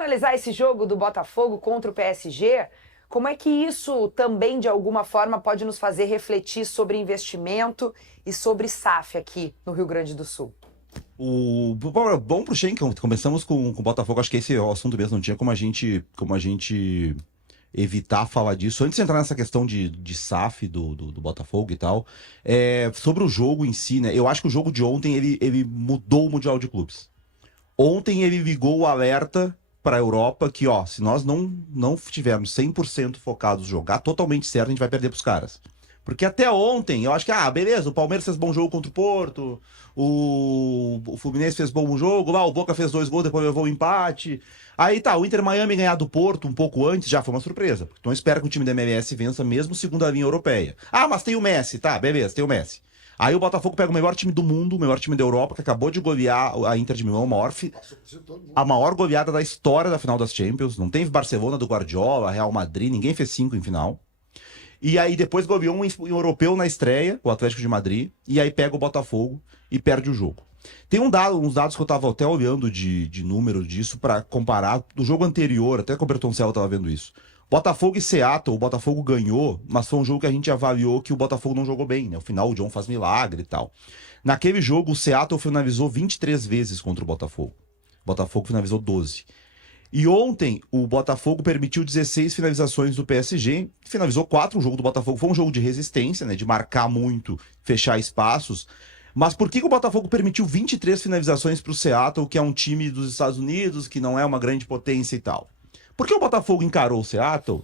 analisar esse jogo do Botafogo contra o PSG, como é que isso também, de alguma forma, pode nos fazer refletir sobre investimento e sobre SAF aqui no Rio Grande do Sul? Bom pro Schenck, começamos com o Botafogo, acho que esse é o assunto mesmo, não tinha como a gente evitar falar disso. Antes de entrar nessa questão de SAF do Botafogo e tal, sobre o jogo em si, né? Eu acho que o jogo de ontem, ele mudou o Mundial de Clubes. Ontem ele ligou o alerta para a Europa que, ó, se nós não tivermos 100% focados em jogar totalmente certo, a gente vai perder pros caras. Porque até ontem, eu acho que, beleza, o Palmeiras fez bom jogo contra o Porto, o Fluminense fez bom jogo, lá o Boca fez 2 gols, depois levou o empate. Aí tá, o Inter Miami ganhar do Porto um pouco antes já foi uma surpresa. Então espera que o time da MLS vença mesmo segundo a linha europeia. Mas tem o Messi, tá, beleza, tem o Messi. Aí o Botafogo pega o melhor time do mundo, o melhor time da Europa, que acabou de golear a Inter de Milão, a maior goleada da história da final das Champions. Não teve Barcelona do Guardiola, Real Madrid, ninguém fez 5 em final. E aí depois goleou um europeu na estreia, o Atlético de Madrid, e aí pega o Botafogo e perde o jogo. Tem uns dados que eu tava até olhando de número disso para comparar do jogo anterior, até que o Bertoncello tava vendo isso. Botafogo e Seattle, o Botafogo ganhou, mas foi um jogo que a gente avaliou que o Botafogo não jogou bem, né? No final o John faz milagre e tal. Naquele jogo, o Seattle finalizou 23 vezes contra o Botafogo. O Botafogo finalizou 12. E ontem, o Botafogo permitiu 16 finalizações do PSG, finalizou 4, o jogo do Botafogo foi um jogo de resistência, né? De marcar muito, fechar espaços. Mas por que o Botafogo permitiu 23 finalizações para o Seattle, que é um time dos Estados Unidos, que não é uma grande potência e tal? Por que o Botafogo encarou o Seattle?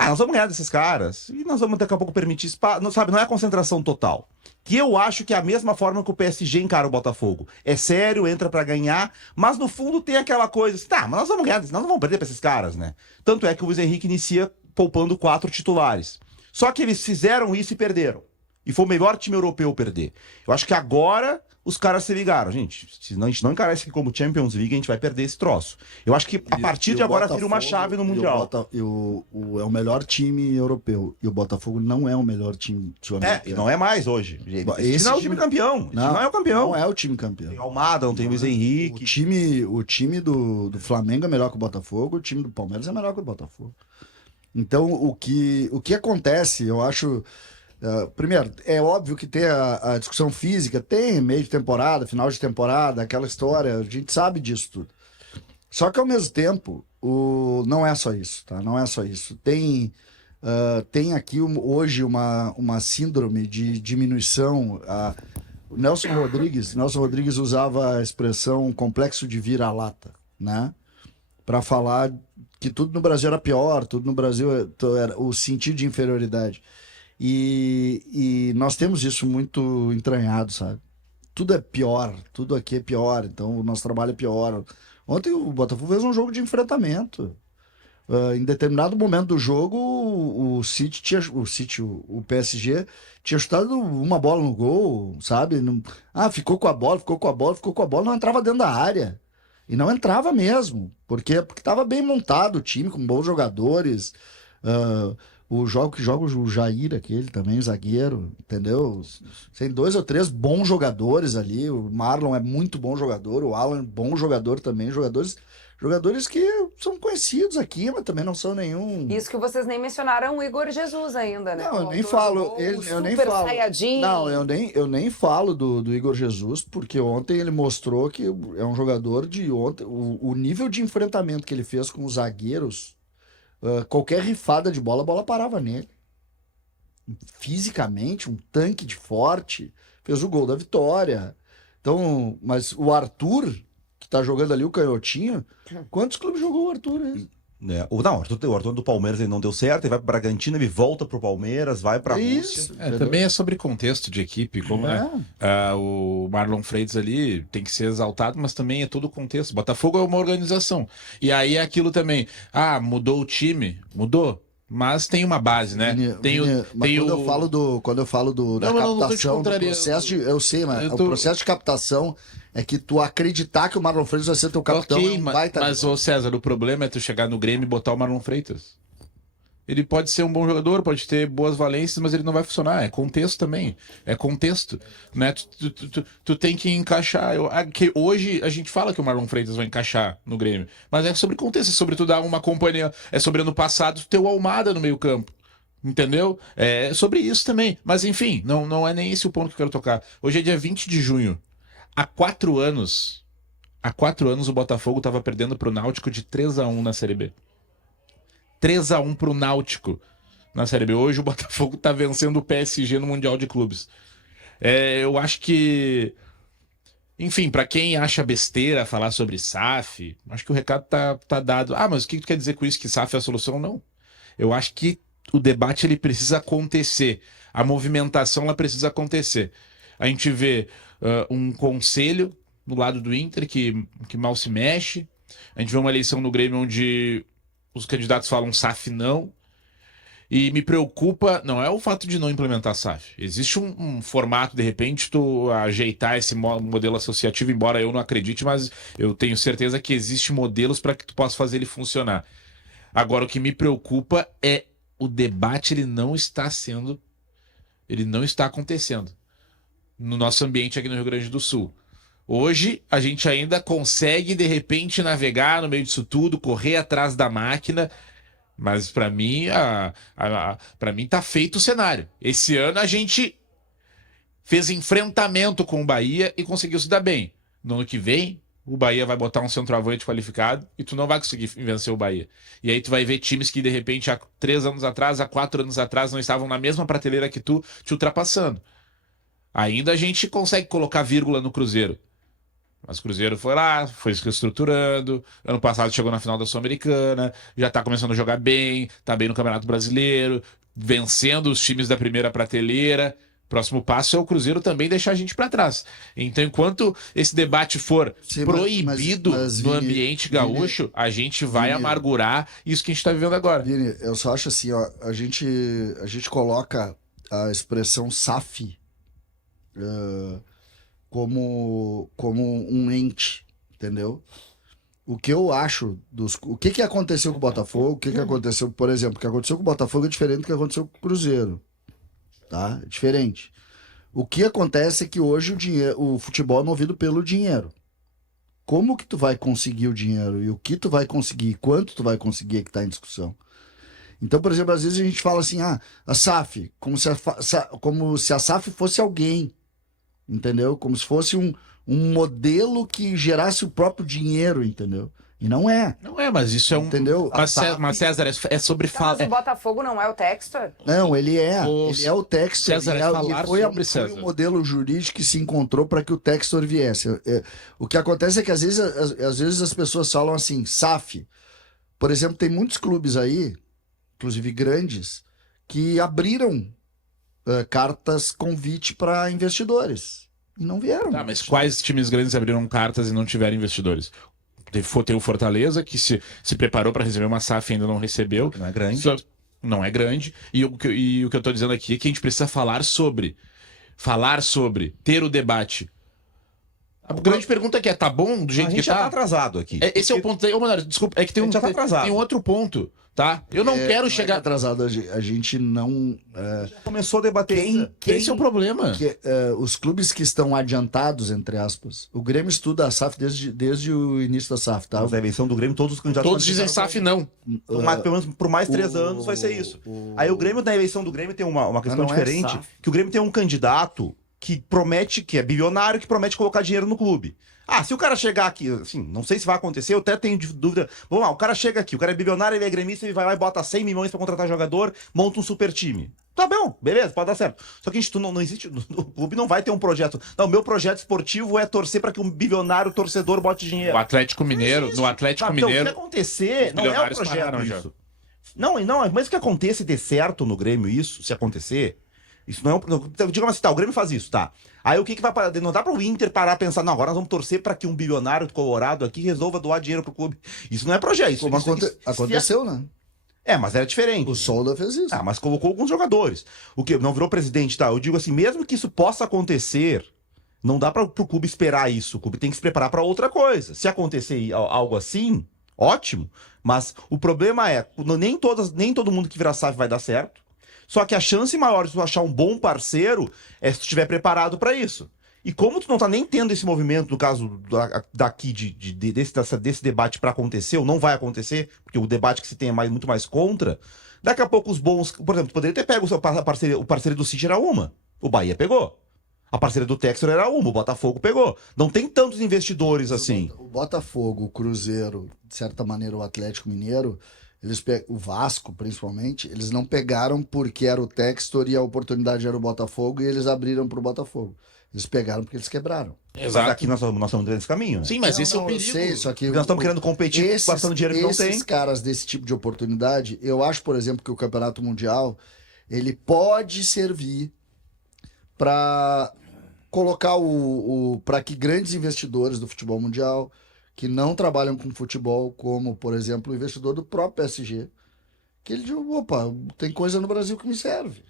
Nós vamos ganhar desses caras e nós vamos daqui a pouco permitir espaço. Não, sabe, não é a concentração total. Que eu acho que é a mesma forma que o PSG encara o Botafogo. É sério, entra pra ganhar, mas no fundo tem aquela coisa assim, mas nós vamos ganhar, nós não vamos perder pra esses caras, né? Tanto é que o Luiz Henrique inicia poupando 4 titulares. Só que eles fizeram isso e perderam. E foi o melhor time europeu perder. Eu acho que agora os caras se ligaram. Gente, se a gente não encarar isso aqui como Champions League, a gente vai perder esse troço. Eu acho que a partir de agora vira uma chave no Mundial. É o melhor time europeu. E o Botafogo não é o melhor time e não é mais hoje. Esse não é o time campeão. Não é o campeão. Não é o time campeão. Tem Almada, não tem Luiz Henrique. O time do Flamengo é melhor que o Botafogo, o time do Palmeiras é melhor que o Botafogo. Então, o que acontece, eu acho... primeiro, é óbvio que tem a discussão física, tem meio de temporada, final de temporada, aquela história, a gente sabe disso tudo. Só que ao mesmo tempo, não é só isso, tá? Não é só isso. Tem aqui hoje uma síndrome de diminuição. O Nelson Rodrigues usava a expressão complexo de vira-lata, né? Para falar que tudo no Brasil era pior, tudo no Brasil era o sentido de inferioridade. E nós temos isso muito entranhado, sabe? Tudo é pior, tudo aqui é pior, então o nosso trabalho é pior. Ontem o Botafogo fez um jogo de enfrentamento. Em determinado momento do jogo, o PSG tinha chutado uma bola no gol, sabe? Ficou com a bola, não entrava dentro da área. E não entrava mesmo, porque estava bem montado o time, com bons jogadores. O jogo que joga o Jair, aquele também, o zagueiro, entendeu? Tem 2 ou 3 bons jogadores ali. O Marlon é muito bom jogador, o Alan bom jogador também. Jogadores que são conhecidos aqui, mas também não são nenhum... Isso que vocês nem mencionaram o Igor Jesus ainda, né? Não, eu nem falo. Eu nem falo do Igor Jesus, porque ontem ele mostrou que é um jogador de ontem. O nível de enfrentamento que ele fez com os zagueiros, qualquer rifada de bola, a bola parava nele. Fisicamente, um tanque de forte, fez o gol da vitória. Então, mas o Arthur, que tá jogando ali, o canhotinho, quantos clubes jogou o Arthur? O Arthur do Palmeiras ele não deu certo, ele vai pro Bragantino, ele volta pro Palmeiras, vai pra Rússia. Também é sobre contexto de equipe, como o Marlon Freitas ali tem que ser exaltado, mas também é todo o contexto. Botafogo é uma organização. E aí é aquilo também, mudou o time, mudou. Mas tem uma base, né? Quando eu falo da captação, do processo de... Eu sei, mas o processo de captação é que tu acreditar que o Marlon Freitas vai ser teu capitão. Mas, César, o problema é tu chegar no Grêmio e botar o Marlon Freitas. Ele pode ser um bom jogador, pode ter boas valências, mas ele não vai funcionar. É contexto também. É contexto. Né? Tu tem que encaixar. Que hoje a gente fala que o Marlon Freitas vai encaixar no Grêmio. Mas é sobre contexto, é sobre tu dar uma companhia. É sobre ano passado ter o Almada no meio-campo. Entendeu? É sobre isso também. Mas enfim, não é nem esse o ponto que eu quero tocar. Hoje é dia 20 de junho. Há 4 anos o Botafogo estava perdendo pro Náutico de 3-1 na Série B. 3-1 pro Náutico na Série B. Hoje o Botafogo tá vencendo o PSG no Mundial de Clubes. Eu acho que... Enfim, pra quem acha besteira falar sobre SAF, acho que o recado tá dado. Ah, mas o que tu quer dizer com isso? Que SAF é a solução? Não. Eu acho que o debate ele precisa acontecer. A movimentação ela precisa acontecer. A gente vê um conselho no lado do Inter que mal se mexe. A gente vê uma eleição no Grêmio onde os candidatos falam SAF não. E me preocupa, não é o fato de não implementar SAF. Existe um formato, de repente, tu ajeitar esse modelo associativo, embora eu não acredite, mas eu tenho certeza que existem modelos para que tu possa fazer ele funcionar. Agora, o que me preocupa é o debate, ele não está acontecendo no nosso ambiente aqui no Rio Grande do Sul. Hoje, a gente ainda consegue, de repente, navegar no meio disso tudo, correr atrás da máquina, mas para mim, para mim tá feito o cenário. Esse ano a gente fez enfrentamento com o Bahia e conseguiu se dar bem. No ano que vem, o Bahia vai botar um centroavante qualificado e tu não vai conseguir vencer o Bahia. E aí tu vai ver times que, de repente, há 3 anos atrás, há 4 anos atrás, não estavam na mesma prateleira que tu, te ultrapassando. Ainda a gente consegue colocar vírgula no Cruzeiro. Mas o Cruzeiro foi lá, foi se reestruturando. Ano passado chegou na final da Sul-Americana, já tá começando a jogar bem, tá bem no Campeonato Brasileiro, vencendo os times da primeira prateleira. Próximo passo é o Cruzeiro também deixar a gente para trás. Então, enquanto esse debate for proibido no ambiente gaúcho, a gente vai amargurar isso que a gente tá vivendo agora. Vini, eu só acho assim, ó, a gente coloca a expressão SAF como um ente, entendeu? O que eu acho o que aconteceu com o Botafogo, o que aconteceu, por exemplo, o que aconteceu com o Botafogo é diferente do que aconteceu com o Cruzeiro, tá? É diferente. O que acontece é que hoje o futebol é movido pelo dinheiro. Como que tu vai conseguir o dinheiro e o que tu vai conseguir, quanto tu vai conseguir é que tá em discussão. Então, por exemplo, às vezes a gente fala assim, a SAF, como se a SAF fosse alguém. Entendeu? Como se fosse um modelo que gerasse o próprio dinheiro, entendeu? E não é. Não é, mas isso é um... Entendeu? Mas César, é sobre Mas o Botafogo não é o Textor? Não, ele é. Ele é o Textor. César, Foi o modelo jurídico que se encontrou para que o Textor viesse. O que acontece é que às vezes as pessoas falam assim, SAF. Por exemplo, tem muitos clubes aí, inclusive grandes, que abriram cartas convite para investidores. E não vieram. Tá, mas quais times grandes abriram cartas e não tiveram investidores? Tem o Fortaleza, que se preparou para receber uma SAF e ainda não recebeu. Não é grande. Não é grande. E o que eu tô dizendo aqui é que a gente precisa falar sobre, ter o debate. A grande pergunta é tá bom do jeito que tá? A gente já tá atrasado aqui. Esse é o ponto. Ô, Manoel, desculpa, é que tem um outro ponto, tá? Eu não quero chegar... atrasado, a gente não... Já começou a debater. Esse é o problema. Os clubes que estão adiantados, entre aspas, o Grêmio estuda a SAF desde o início da SAF, tá? Mas a eleição do Grêmio, todos os candidatos... Todos dizem SAF não. Mas, pelo menos por mais 3 anos vai ser isso. Aí o Grêmio, na eleição do Grêmio, tem uma questão diferente, que o Grêmio tem um candidato que promete, que é bilionário, que promete colocar dinheiro no clube. Se o cara chegar aqui, assim, não sei se vai acontecer, eu até tenho dúvida. Vamos lá, o cara chega aqui, o cara é bilionário, ele é gremista, ele vai lá e bota 100 milhões pra contratar jogador, monta um super time. Tá bom, beleza, pode dar certo. Só que não existe, o clube não vai ter um projeto. Não, meu projeto esportivo é torcer pra que um bilionário torcedor bote dinheiro. O Atlético Mineiro, no Atlético Mineiro... Então, o que acontecer, não é o projeto isso. Não, mas o que aconteça e dê certo no Grêmio isso, se acontecer... Isso não é digamos assim, o Grêmio faz isso, tá? Aí o que vai parar? Não dá pro Inter parar a pensar, não, agora nós vamos torcer pra que um bilionário colorado aqui resolva doar dinheiro pro clube. Isso não é projeto. Como aconteceu, né? Mas era diferente. O Solda fez isso. Mas colocou alguns jogadores. O que não virou presidente, tá? Eu digo assim, mesmo que isso possa acontecer, não dá pro clube esperar isso. O clube tem que se preparar pra outra coisa. Se acontecer algo assim, Ótimo. Mas o problema é, nem todo mundo que vira SAF vai dar certo. Só que a chance maior de tu achar um bom parceiro é se tu estiver preparado para isso. E como tu não tá nem tendo esse movimento, no caso daqui, desse debate para acontecer, ou não vai acontecer, porque o debate que se tem é muito mais contra, daqui a pouco os bons... Por exemplo, tu poderia ter pego o parceiro do City era uma, o Bahia pegou. A parceira do Textor era uma, o Botafogo pegou. Não tem tantos investidores assim. O Botafogo, o Cruzeiro, de certa maneira o Atlético Mineiro, o Vasco principalmente, eles não pegaram porque era o Textor e a oportunidade era o Botafogo e eles abriram pro Botafogo. Eles pegaram porque eles quebraram. Mas aqui nós estamos nesse caminho, né? Sim, mas esse é o perigo. Sei, só que Porque nós estamos querendo competir gastando dinheiro que não tem. Esses caras desse tipo de oportunidade, eu acho, por exemplo, que o Campeonato Mundial, ele pode servir para colocar para que grandes investidores do futebol mundial que não trabalham com futebol, como, por exemplo, o investidor do próprio PSG, que ele diz, opa, tem coisa no Brasil que me serve.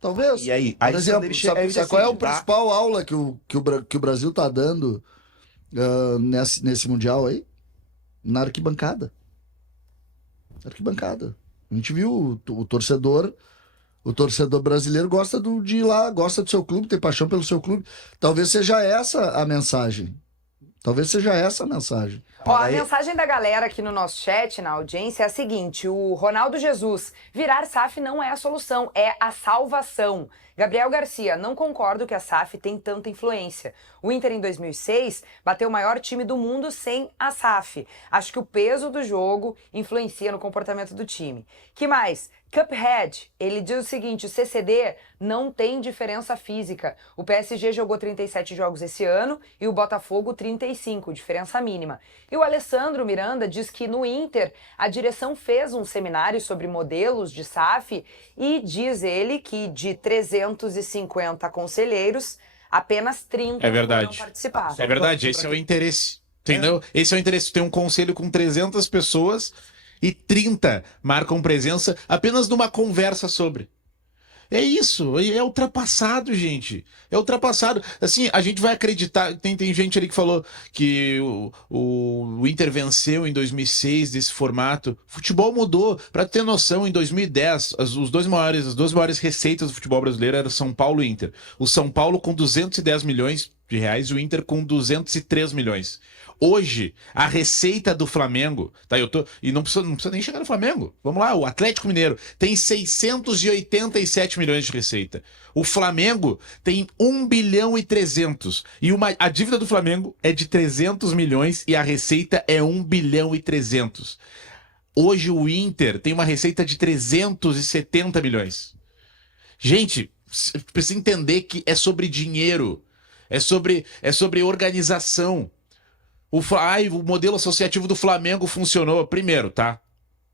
Talvez. E aí? Por exemplo, sabe qual é a principal aula que o Brasil está dando nesse Mundial aí? Na arquibancada. Arquibancada. A gente viu o torcedor brasileiro gosta de ir lá, gosta do seu clube, tem paixão pelo seu clube. Talvez seja essa a mensagem. Ó, a mensagem da galera aqui no nosso chat, na audiência, é a seguinte: o Ronaldo Jesus, virar SAF não é a solução, é a salvação. Gabriel Garcia, não concordo que a SAF tem tanta influência. O Inter, em 2006, bateu o maior time do mundo sem a SAF. Acho que o peso do jogo influencia no comportamento do time. Que mais? Cuphead, ele diz o seguinte: o CCD não tem diferença física. O PSG jogou 37 jogos esse ano e o Botafogo 35, diferença mínima. E o Alessandro Miranda diz que no Inter a direção fez um seminário sobre modelos de SAF e diz ele que de 350 conselheiros, apenas 30 foram participar. É verdade, esse é o interesse. Entendeu? Esse é o interesse. Tem um conselho com 300 pessoas e 30 marcam presença apenas numa conversa sobre. É isso, é ultrapassado, gente. É ultrapassado. Assim, a gente vai acreditar. Tem gente ali que falou que o Inter venceu em 2006 desse formato. Futebol mudou. Pra ter noção, em 2010, as duas maiores receitas do futebol brasileiro eram São Paulo e Inter. O São Paulo com 210 milhões de reais e o Inter com 203 milhões. Hoje, a receita do Flamengo, tá? E não precisa nem chegar no Flamengo. Vamos lá, o Atlético Mineiro tem 687 milhões de receita. O Flamengo tem 1 bilhão e 300. E a dívida do Flamengo é de 300 milhões e a receita é 1 bilhão e 300. Hoje o Inter tem uma receita de 370 milhões. Gente, precisa entender que é sobre dinheiro. É sobre organização. O modelo associativo do Flamengo funcionou. Primeiro, tá?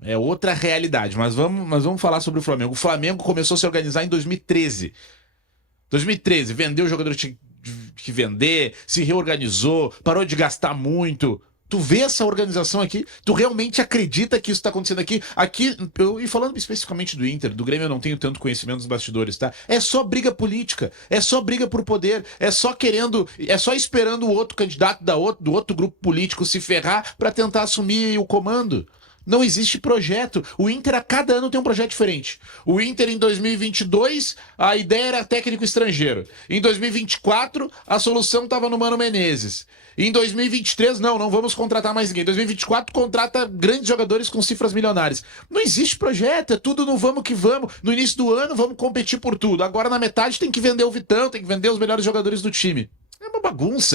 É outra realidade, mas vamos falar sobre o Flamengo. O Flamengo começou a se organizar em 2013. 2013, vendeu o jogador que vender, se reorganizou, parou de gastar muito. Tu vê essa organização aqui? Tu realmente acredita que isso tá acontecendo aqui? E falando especificamente do Inter, do Grêmio eu não tenho tanto conhecimento dos bastidores, tá? É só briga política, é só briga por poder, é só esperando o outro candidato do outro grupo político se ferrar pra tentar assumir o comando. Não existe projeto. O Inter a cada ano tem um projeto diferente. O Inter em 2022, a ideia era técnico estrangeiro. Em 2024, a solução estava no Mano Menezes. Em 2023, não vamos contratar mais ninguém. Em 2024, contrata grandes jogadores com cifras milionárias. Não existe projeto, é tudo no vamos que vamos. No início do ano, vamos competir por tudo. Agora, na metade, tem que vender o Vitão, tem que vender os melhores jogadores do time. É uma bagunça.